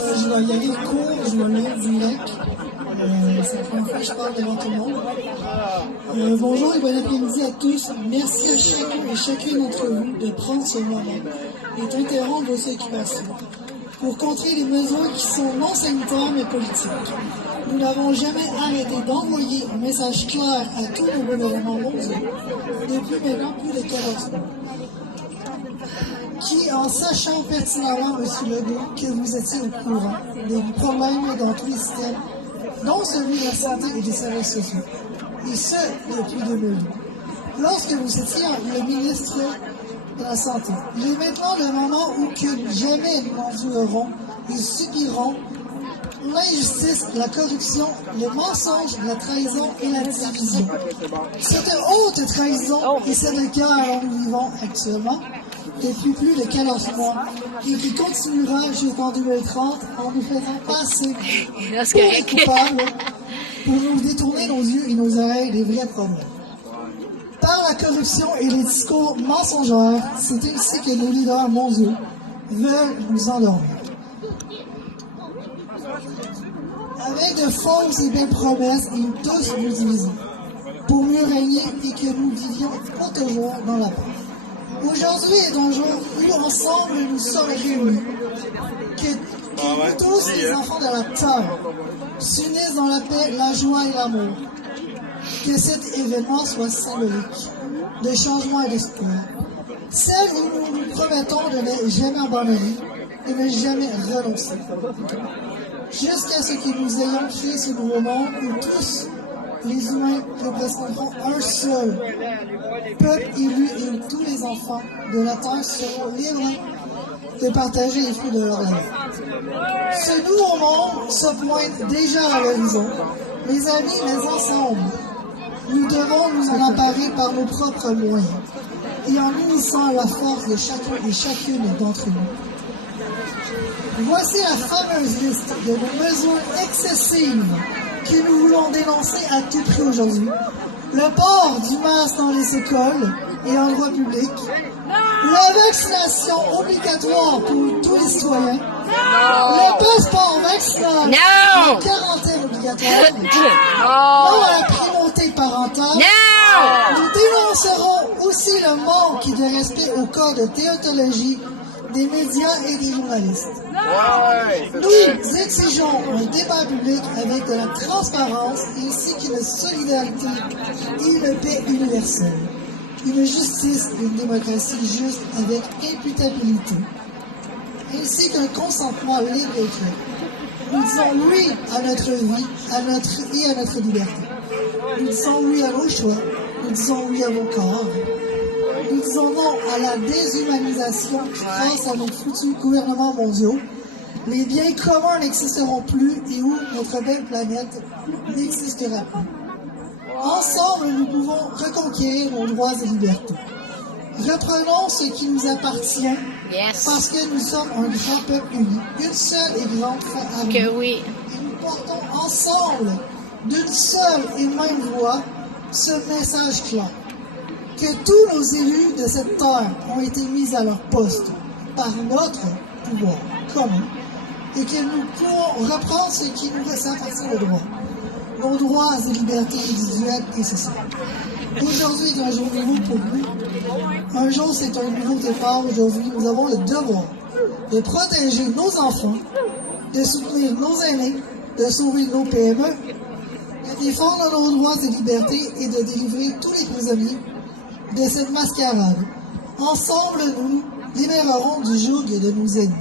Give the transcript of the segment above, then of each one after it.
Je vais y aller court, je vais lire direct. C'est la première fois que je parle devant tout le monde. Bonjour et bon après-midi à tous. Merci à chacun et chacune d'entre vous de prendre ce moment et d'interrompre vos occupations pour contrer les mesures qui sont non sanitaires mais politiques. Nous n'avons jamais arrêté d'envoyer un message clair à tous nos gouvernements mondiaux depuis maintenant plus de 14 mois. Qui, en sachant pertinemment, M. Legault, que vous étiez au courant des problèmes dans tous les systèmes, dont celui de la santé et des services sociaux, et ce, depuis 2002. Lorsque vous étiez le ministre de la Santé, il est maintenant le moment où que jamais nous endurerons et subirons l'injustice, la corruption, le mensonge, la trahison et la division. Cette haute trahison est celle de guerre dont nous vivons actuellement, depuis plus de 14 mois, et qui continuera jusqu'en 2030 en nous faisant passer pour les coupables pour nous détourner nos yeux et nos oreilles des vrais problèmes. Par la corruption et les discours mensongers, c'est ainsi que nos leaders mondiaux veulent nous endormir. Avec de fausses et belles promesses, ils tous nous divisent pour mieux régner et que nous vivions pas toujours dans la paix. Aujourd'hui est un jour où ensemble nous sommes réunis, que nous tous les enfants de la terre s'unissent dans la paix, la joie et l'amour. Que cet événement soit symbolique de changement et d'espoir. Celle où nous nous promettons de ne jamais abandonner, de ne jamais renoncer. Jusqu'à ce que nous ayons créé ce nouveau monde où tous les humains représenteront un seul peuple élu et où tous les enfants de la terre seront libres de partager les fruits de leur vie. Ce nouveau monde se pointe déjà à l'horizon. Mes amis, mais ensemble, nous devons nous en emparer par nos propres moyens et en unissant la force de chacun et chacune d'entre nous. Voici la fameuse liste de nos mesures excessives que nous voulons dénoncer à tout prix aujourd'hui. Le port du masque dans les écoles et endroits publics. La vaccination obligatoire pour tous les citoyens. Le passeport vaccinal. La quarantaine obligatoire. Non à la primauté parentale. Nous dénoncerons aussi le manque de respect au code de déontologie des médias et des journalistes. Nous exigeons un débat public avec de la transparence ainsi qu'une solidarité et une paix universelle. Une justice et une démocratie juste avec imputabilité. Ainsi qu'un consentement libre et clair. Nous disons oui à notre vie et à notre liberté. Nous disons oui à nos choix. Nous disons oui à nos corps. Nous disons non à la déshumanisation grâce à nos foutus gouvernements mondiaux. Les biens communs n'existeront plus et où notre belle planète n'existera plus. Ensemble, nous pouvons reconquérir nos droits et libertés. Reprenons ce qui nous appartient parce que nous sommes un grand peuple uni, une seule et grande famille. Et nous portons ensemble, d'une seule et même voix, ce message clair. Que tous nos élus de cette terre ont été mis à leur poste par notre pouvoir commun et que nous pourrons reprendre ce qui nous appartient de droit, nos droits et libertés individuelles et sociales. Aujourd'hui est un jour nouveau pour nous. Un jour, c'est un nouveau départ. Aujourd'hui, nous avons le devoir de protéger nos enfants, de soutenir nos aînés, de sauver nos PME, de défendre nos droits et libertés et de délivrer tous les prisonniers de cette mascarade. Ensemble, nous libérerons du joug de nos ennemis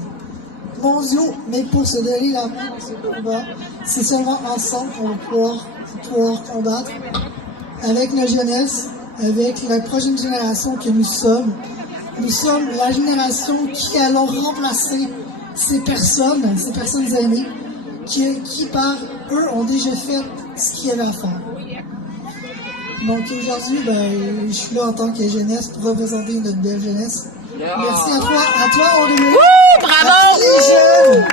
mondiaux, mais pour se donner la main dans ce combat, c'est seulement ensemble qu'on va pouvoir combattre avec la jeunesse, avec la prochaine génération que nous sommes. Nous sommes la génération qui allons remplacer ces personnes aînées, qui par eux ont déjà fait ce qu'il y avait à faire. Donc aujourd'hui, je suis là en tant que jeunesse pour représenter notre belle jeunesse. Merci à toi Olivier, à tous les jeunes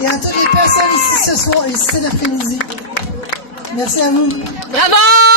et à toutes les personnes ici ce soir et cet après-midi. Merci à vous. Bravo!